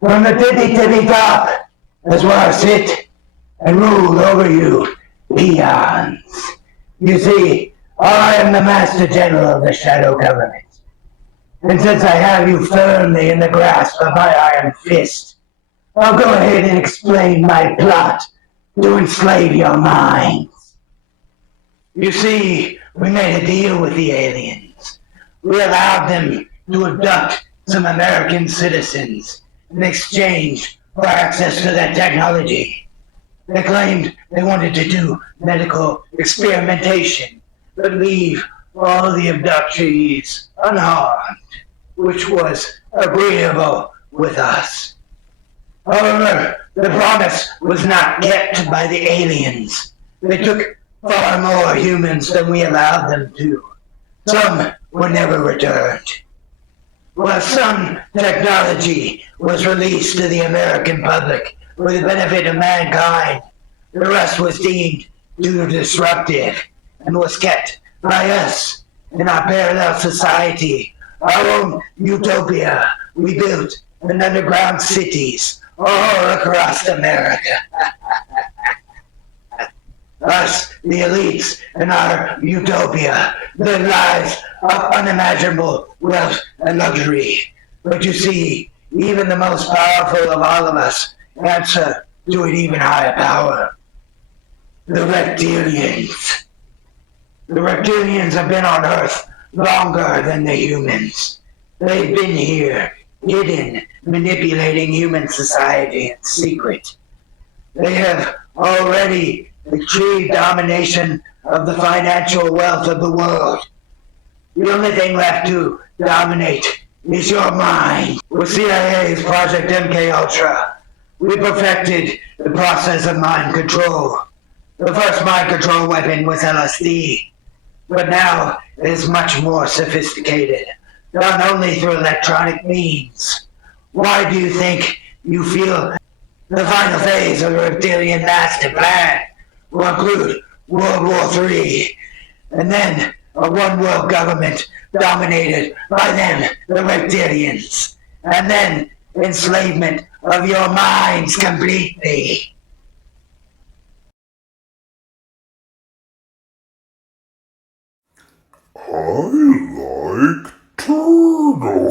From the tippy top is where I sit and rule over you peons. You see, I am the Master General of the Shadow Government. And since I have you firmly in the grasp of my iron fist, I'll go ahead and explain my plot to enslave your minds. You see, we made a deal with the aliens. We allowed them to abduct some American citizens in exchange for access to their technology. They claimed they wanted to do medical experimentation, but leave all the abductees unharmed, which was agreeable with us. However, the promise was not kept by the aliens. They took far more humans than we allowed them to. Some were never returned. While some technology was released to the American public for the benefit of mankind, the rest was deemed too disruptive and was kept by us in our parallel society, our own utopia. We built in underground cities all across America. Us, the elites, in our utopia, live lives of unimaginable wealth and luxury. But you see, even the most powerful of all of us answer to an even higher power. The reptilians. The reptilians have been on Earth longer than the humans. They've been here, hidden, manipulating human society in secret. They have already achieved domination of the financial wealth of the world. The only thing left to dominate is your mind. With CIA's Project MK we perfected the process of mind control. The first mind control weapon was LSD, but now it is much more sophisticated, not only through electronic means. Why do you think you feel the final phase of the reptilian master plan will include World War III, and then a one-world government dominated by them, the reptilians, and then enslavement of your minds completely? I like turtles.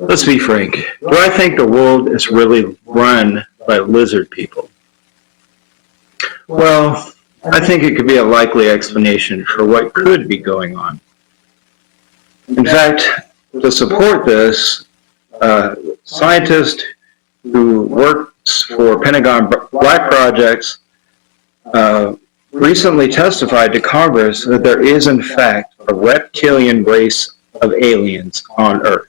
Let's be frank. Do I think the world is really run by lizard people? Well, I think it could be a likely explanation for what could be going on. In fact, to support this, a scientist who works for Pentagon Black Projects recently testified to Congress that there is, in fact, a reptilian race of aliens on Earth.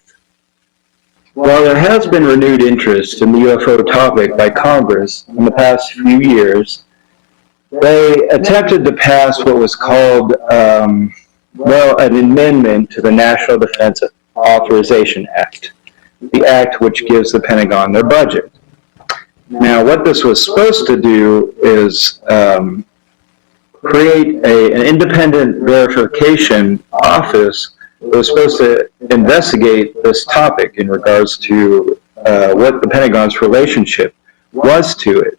While there has been renewed interest in the UFO topic by Congress in the past few years, they attempted to pass what was called, an amendment to the National Defense Authorization Act, the act which gives the Pentagon their budget. Now, what this was supposed to do is create an independent verification office that was supposed to investigate this topic in regards to what the Pentagon's relationship was to it.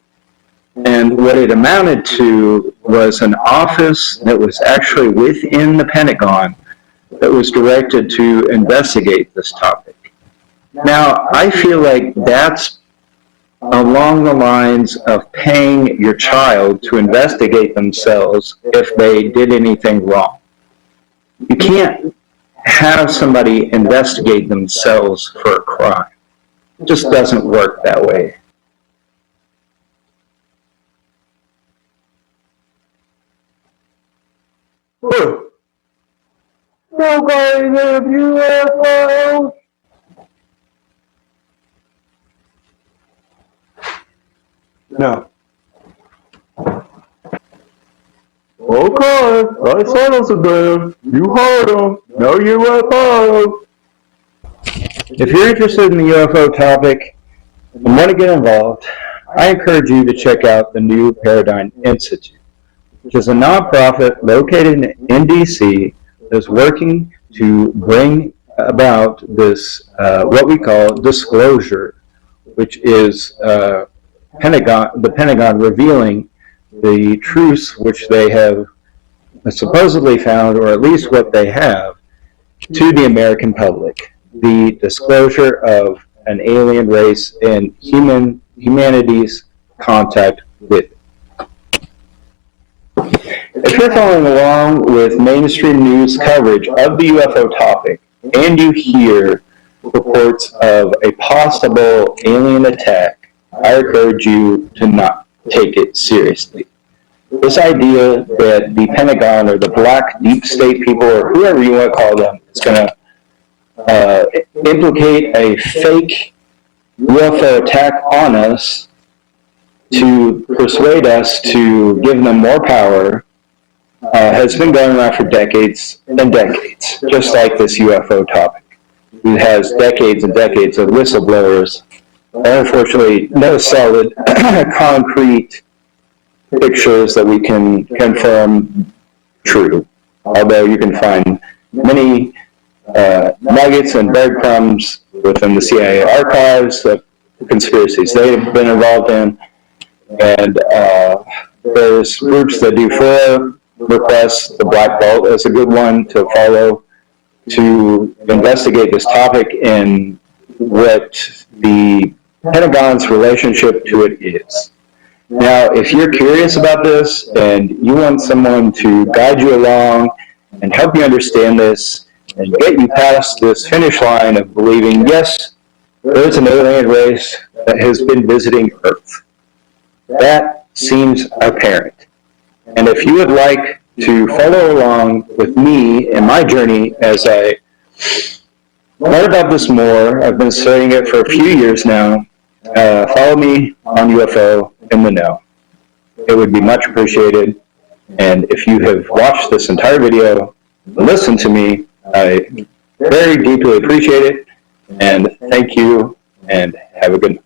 And what it amounted to was an office that was actually within the Pentagon that was directed to investigate this topic. Now, I feel like that's along the lines of paying your child to investigate themselves if they did anything wrong. You can't have somebody investigate themselves for a crime. It just doesn't work that way. Nobody have UFOs? No. Okay, I silenced them. You heard them. No UFO. If you're interested in the UFO topic and want to get involved, I encourage you to check out the New Paradigm Institute. which is a nonprofit located in D.C. that is working to bring about this, what we call disclosure, which is the Pentagon revealing the truths which they have supposedly found, or at least what they have, to the American public. The disclosure of an alien race and humanity's contact with it. If you're following along with mainstream news coverage of the UFO topic, and you hear reports of a possible alien attack, I urge you to not take it seriously. This idea that the Pentagon or the black deep state people, or whoever you want to call them, is going to implicate a fake UFO attack on us to persuade us to give them more power has been going on for decades and decades, just like this UFO topic. It has decades and decades of whistleblowers, unfortunately no solid concrete pictures that we can confirm true, although you can find many nuggets and breadcrumbs within the CIA archives of conspiracies they've been involved in, and there's groups that do FOIA requests. The Black Vault is a good one to follow to investigate this topic and what the Pentagon's relationship to it is. Now, if you're curious about this and you want someone to guide you along and help you understand this and get you past this finish line of believing, yes, there's an alien race that has been visiting Earth, that seems apparent. And if you would like to follow along with me in my journey as I learn about this more, I've been studying it for a few years now, follow me on UFO in the Know. It would be much appreciated. And if you have watched this entire video, listen to me, I very deeply appreciate it. And thank you, and have a good night.